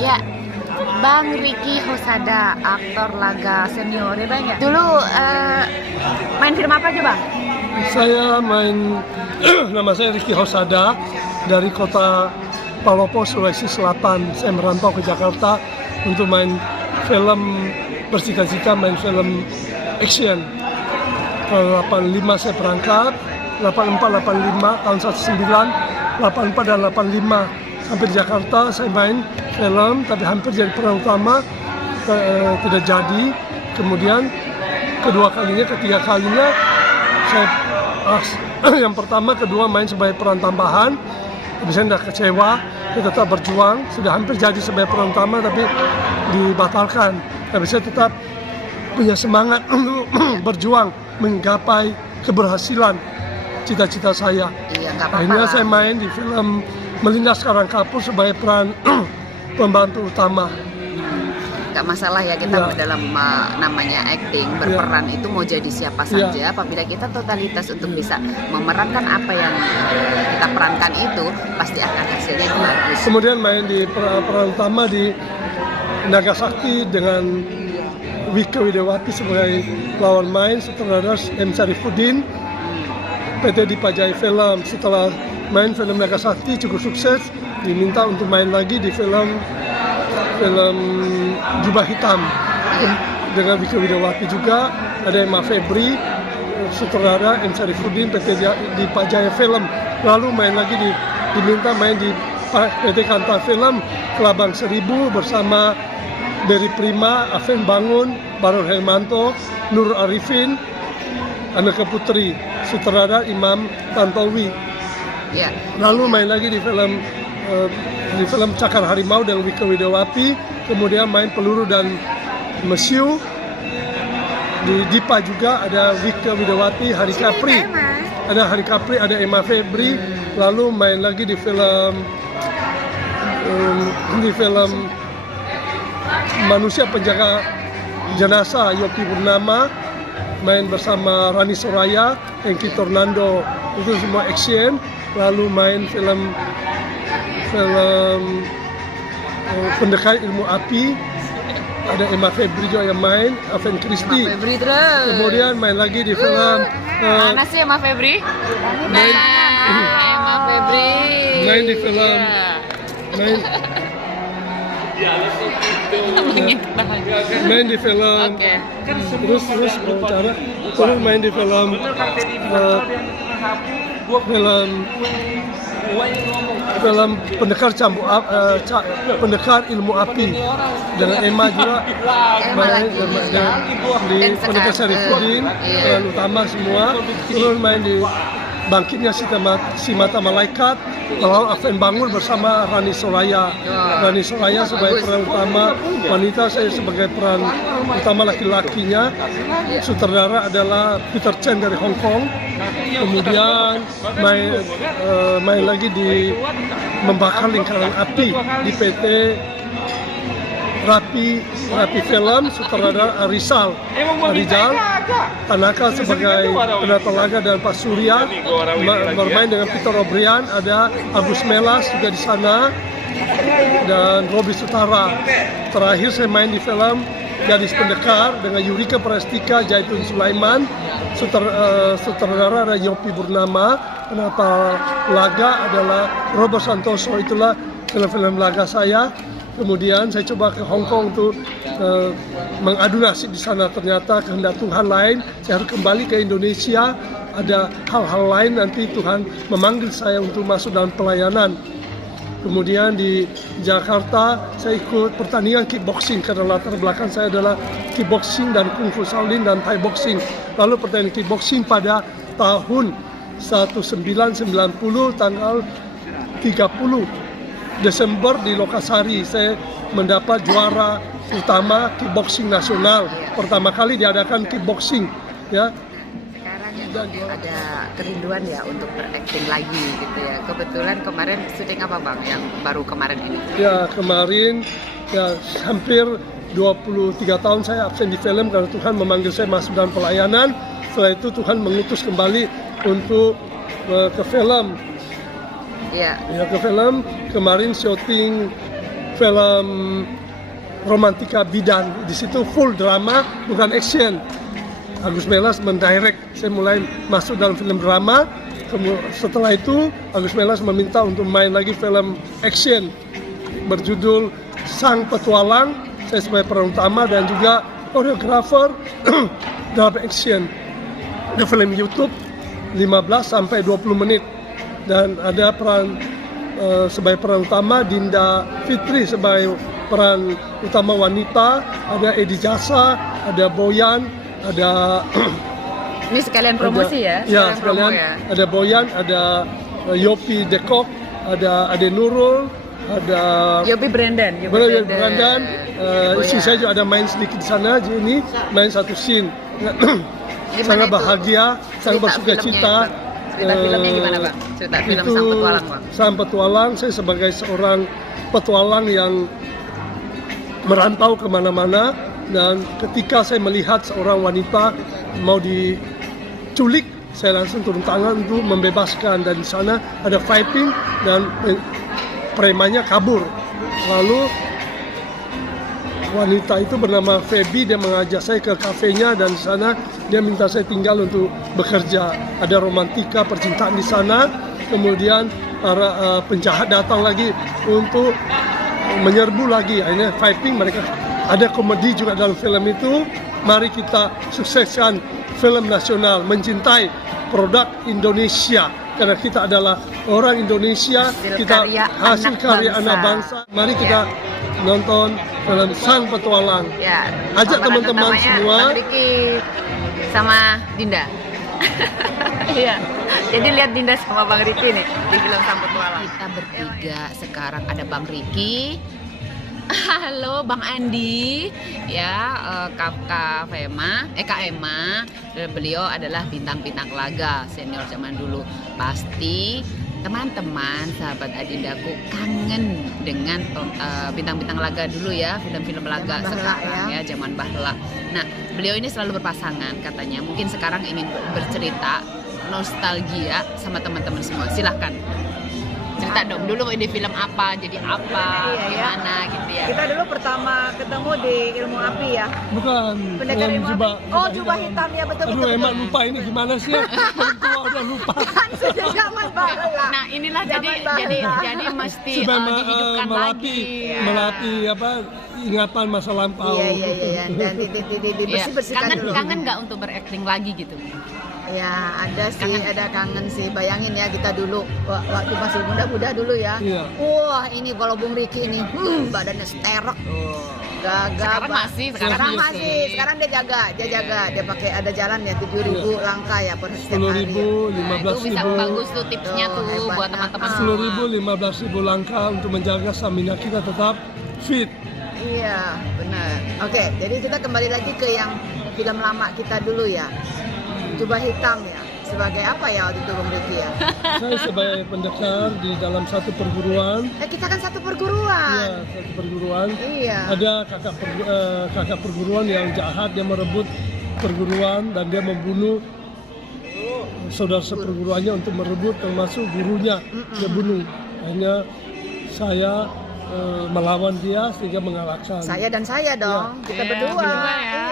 Ya, Bang Ricky Hosada, aktor laga senior ya Bang ya. Dulu main film apa aja Bang? Saya main, nama saya Ricky Hosada dari kota Palopo, Sulawesi Selatan. Saya merantau ke Jakarta untuk main film, bercita-cita main film action. Tahun 85 saya berangkat, 84, 85, tahun 19, 84 dan 85. Sampai di Jakarta saya main film, tapi hampir jadi peran utama, tidak jadi. Kemudian ketiga kalinya saya yang pertama, kedua main sebagai peran tambahan. Tapi saya tidak kecewa, saya tetap berjuang. Sudah hampir jadi sebagai peran utama, tapi dibatalkan. Tapi saya tetap punya semangat untuk berjuang menggapai keberhasilan cita-cita saya. Iya, nggak apa-apa. Akhirnya saya main di film Melindas Karang Kapur sebagai peran pembantu utama. Gak masalah ya kita dalam namanya acting, berperan itu mau jadi siapa saja. Apabila kita totalitas untuk bisa memerankan apa yang kita perankan itu, pasti akan hasilnya bagus. Kemudian main di peran utama di Nagasaki dengan Wika Widawati sebagai lawan main, sutradara M. Syarifuddin, PT Dipajai Film. Setelah main film Nagasaki cukup sukses, diminta untuk main lagi di film Jubah Hitam dengan Wika Widawati juga. Ada Emma Febri, sutradara M. Syarifuddin, PT Dipajai Film. Lalu main lagi diminta main di PT Kanta Film Kelabang Seribu bersama Berry Prima, Aven Bangun, Baron Hermanto, Nur Arifin, Aneka Putri, sutradara Imam Tantowi. Ya. Lalu main lagi di film Cakar Harimau dengan Wika Widawati. Kemudian main Peluru dan Mesiu. Di Dipa juga ada Wika Widawati, Hari Capri. Ada Hari Capri, ada Emma Febri. Lalu main lagi di film Manusia Penjaga Jenazah, Yopi Purnama. Main bersama Rani Soraya, Hengki Tornando, itu semua action. Lalu main film Pendekar Ilmu Api, ada Emma Febri juga yang main, Aven Christie. Emma Febri terus. Kemudian main lagi di film mana sih Emma Febri? Emma Febri. Main di film main di film terus wawancara, terus main di film Pendekar Ilmu Api dengan Emma juga main di Pendekar Syarifuddin, peran utama semua. Terus main di Bangkitnya Si Mata Malaikat, lalu Aven Bangun bersama Rani Soraya. Rani Soraya sebagai peran utama wanita, saya sebagai peran utama laki-lakinya. Sutradara adalah Peter Chen dari Hong Kong. Kemudian main lagi di Membakar Lingkaran Api di PT Rapi Film, sutradara Rizal Tanaka sebagai penata laga, dan Pak Surya bermain dengan Peter O'Brien. Ada Agus Melas juga di sana dan Robi Sutara. Terakhir saya main di film Gadis Pendekar dengan Yurika Prastika, Jaitun Sulaiman. Sutradara ada Yopi Purnama. Penata laga adalah Robert Santoso. Itulah film-film laga saya. Kemudian saya coba ke Hong Kong untuk mengadu nasib di sana. Ternyata kehendak Tuhan lain, saya harus kembali ke Indonesia. Ada hal-hal lain, nanti Tuhan memanggil saya untuk masuk dalam pelayanan. Kemudian di Jakarta saya ikut pertandingan kickboxing karena latar belakang saya adalah kickboxing dan kungfu Shaolin dan Thai boxing. Lalu pertandingan kickboxing pada tahun 1990 tanggal 30 Desember di Lokasari, saya mendapat juara utama kickboxing nasional. Pertama kali diadakan kickboxing, ya. Sekarang ada kerinduan ya untuk berakting lagi gitu ya. Kebetulan kemarin syuting apa Bang yang baru kemarin ini? Ya, kemarin ya hampir 23 tahun saya absen di film karena Tuhan memanggil saya masuk dalam pelayanan. Setelah itu Tuhan mengutus kembali untuk ke film. Ya, ke film. Kemarin syuting film romantika bidan. Di situ full drama, bukan action. Agus Melas mendirect, saya mulai masuk dalam film drama. Setelah itu Agus Melas meminta untuk main lagi film action berjudul Sang Petualang. Saya sebagai peran utama dan juga koreografer dalam action. Ada film YouTube 15 sampai 20 menit dan ada peran sebagai peran utama Dinda Fitri sebagai peran utama wanita, ada Edi Jasa, ada Boyan, ada Ini sekalian promosi ada, ya? sekalian promo ya? ada Boyan, ada Yopi Dekok, ada Ade Nurul, ada Yopi Brandon. Brandon, istri saya juga ada main sedikit di sana. Jadi ini main satu scene. Sangat bahagia, sangat bersuka cita. Cerita filmnya gimana Bang? Cerita film Itu Sang Petualang Bang? Sang Petualang, saya sebagai seorang petualang yang merantau kemana-mana, dan ketika saya melihat seorang wanita mau diculik, saya langsung turun tangan untuk membebaskan, dan di sana ada fighting dan premannya kabur. Lalu wanita itu bernama Feby, dia mengajak saya ke kafenya dan di sana dia minta saya tinggal untuk bekerja. Ada romantika percintaan di sana. Kemudian para penjahat datang lagi untuk menyerbu lagi. Akhirnya fighting mereka. Ada komedi juga dalam film itu. Mari kita sukseskan film nasional, mencintai produk Indonesia. Karena kita adalah orang Indonesia, hasil karya anak bangsa. Mari kita nonton film Sang Petualang. Ya, ajak teman-teman semua. Bang Riki sama Dinda. Iya. Jadi lihat Dinda sama Bang Riki nih di film Sang Petualang. Kita bertiga sekarang ada Bang Riki. Halo Bang Andi, ya Kak Emma, beliau adalah bintang-bintang laga senior zaman dulu. Pasti teman-teman sahabat Adindaku kangen dengan bintang-bintang laga dulu ya, film-film laga sekarang ya, zaman bahla. Nah, beliau ini selalu berpasangan katanya. Mungkin sekarang ingin bercerita nostalgia sama teman-teman semua. Silahkan. Cerita dong dulu ini film apa, jadi apa, gimana gitu ya. Kita dulu pertama ketemu di Ilmu Api ya. Bukan. Pendekar Ilmu Api. Oh, jubah hitam ya, betul. Aduh, emang lupa ini gimana sih? Paling tua udah lupa. Kan sudah zaman bahula. Nah, inilah jadi mesti dihidupkan lagi. Melatih apa ingatan masa lampau. Iya. Dan dibersih-bersihkan dulu. Kangen nggak untuk berakting lagi gitu? Ya, ada sih, ada kangen sih. Bayangin ya, kita dulu waktu masih muda-muda dulu ya. Iya. Wah, ini kalau Bung Riki ini badannya sterek. Sekarang masih. Sekarang dia jaga. Dia pakai ada jalan ya 7.000 langkah ya per setiap 10.000, hari. 15.000. Itu bisa bagus tuh tipsnya tuh buat teman-teman. 10.000, 15.000 langkah untuk menjaga stamina kita tetap fit. Iya, benar. Oke, jadi kita kembali lagi ke yang film lama kita dulu ya. Jubah hitam ya. Sebagai apa ya waktu itu Bung Riki ya? Saya sebagai pendekar di dalam satu perguruan. Kita kan satu perguruan. Iya, satu perguruan. Iya. Ada kakak perguruan yang jahat, dia merebut perguruan dan dia membunuh saudara seperguruannya untuk merebut, termasuk gurunya dia bunuh. Akhirnya saya melawan dia sehingga mengalahkan. Saya dan saya dong, kita berdua. Ya.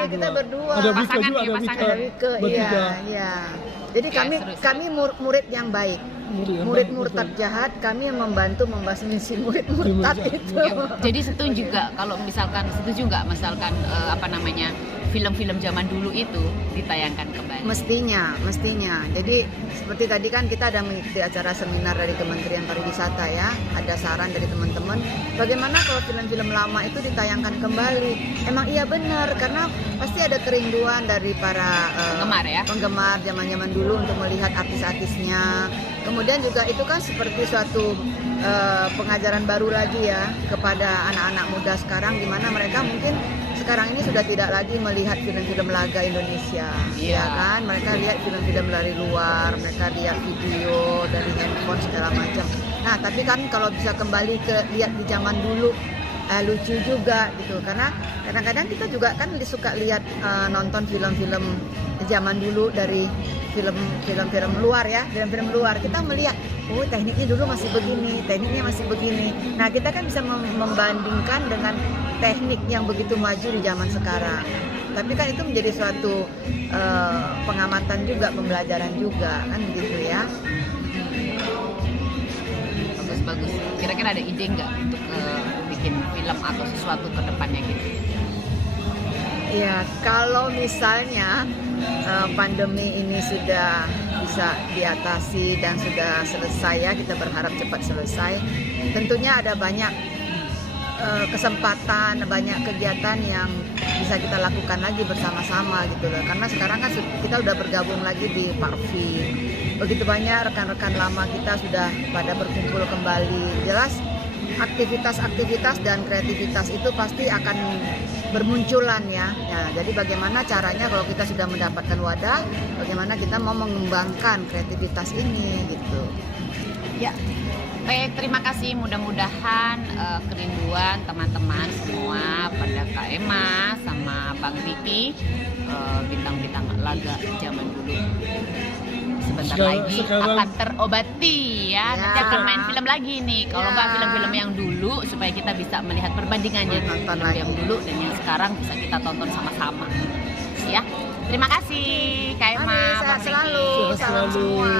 Iya, kita berdua. Ada Wika juga, ada pasangan. Wika. Iya. Jadi kami murid yang baik. Murid murtad jahat, kami yang membantu membasmi si murid murtad itu. Jadi setuju nggak kalau misalkan film-film zaman dulu itu ditayangkan kembali? Mestinya. Jadi seperti tadi kan kita ada mengikuti acara seminar dari Kementerian Pariwisata ya. Ada saran dari teman-teman, bagaimana kalau film-film lama itu ditayangkan kembali? Emang iya benar, karena pasti ada kerinduan dari para penggemar zaman-zaman dulu untuk melihat artis-artisnya. Kemudian juga itu kan seperti suatu pengajaran baru lagi ya kepada anak-anak muda sekarang, di mana mereka mungkin sekarang ini sudah tidak lagi melihat film-film laga Indonesia, ya kan? Mereka lihat film-film dari luar, mereka lihat video dari handphone segala macam. Nah, tapi kan kalau bisa kembali ke lihat di zaman dulu, lucu juga gitu, karena kadang-kadang kita juga kan suka lihat nonton film-film zaman dulu dari film-film luar ya, film-film luar kita melihat, oh tekniknya dulu masih begini, tekniknya masih begini. Nah kita kan bisa membandingkan dengan teknik yang begitu maju di zaman sekarang. Tapi kan itu menjadi suatu pengamatan juga, pembelajaran juga kan gitu ya. Bagus. Kira-kira ada ide nggak untuk bikin film atau sesuatu ke depannya gitu? Ya, kalau misalnya pandemi ini sudah bisa diatasi dan sudah selesai ya, kita berharap cepat selesai. Tentunya ada banyak kesempatan, banyak kegiatan yang bisa kita lakukan lagi bersama-sama gitu loh. Karena sekarang kan kita udah bergabung lagi di Parvi. Begitu banyak rekan-rekan lama kita sudah pada berkumpul kembali. Jelas aktivitas-aktivitas dan kreativitas itu pasti akan bermunculan ya. Nah, jadi bagaimana caranya kalau kita sudah mendapatkan wadah, bagaimana kita mau mengembangkan kreativitas ini gitu. Ya, baik, terima kasih. Mudah-mudahan kerinduan teman-teman semua pada Kak Emma sama Bang Vicky, bintang-bintang laga zaman dulu sebentar lagi akan terobati ya. Nanti akan main film lagi nih. Kalau nggak film-film yang dulu, supaya kita bisa melihat perbandingannya film yang dulu dan yang sekarang bisa kita tonton sama-sama. Ya, terima kasih Kak Emma, Bang Vicky. Selalu, salam semua.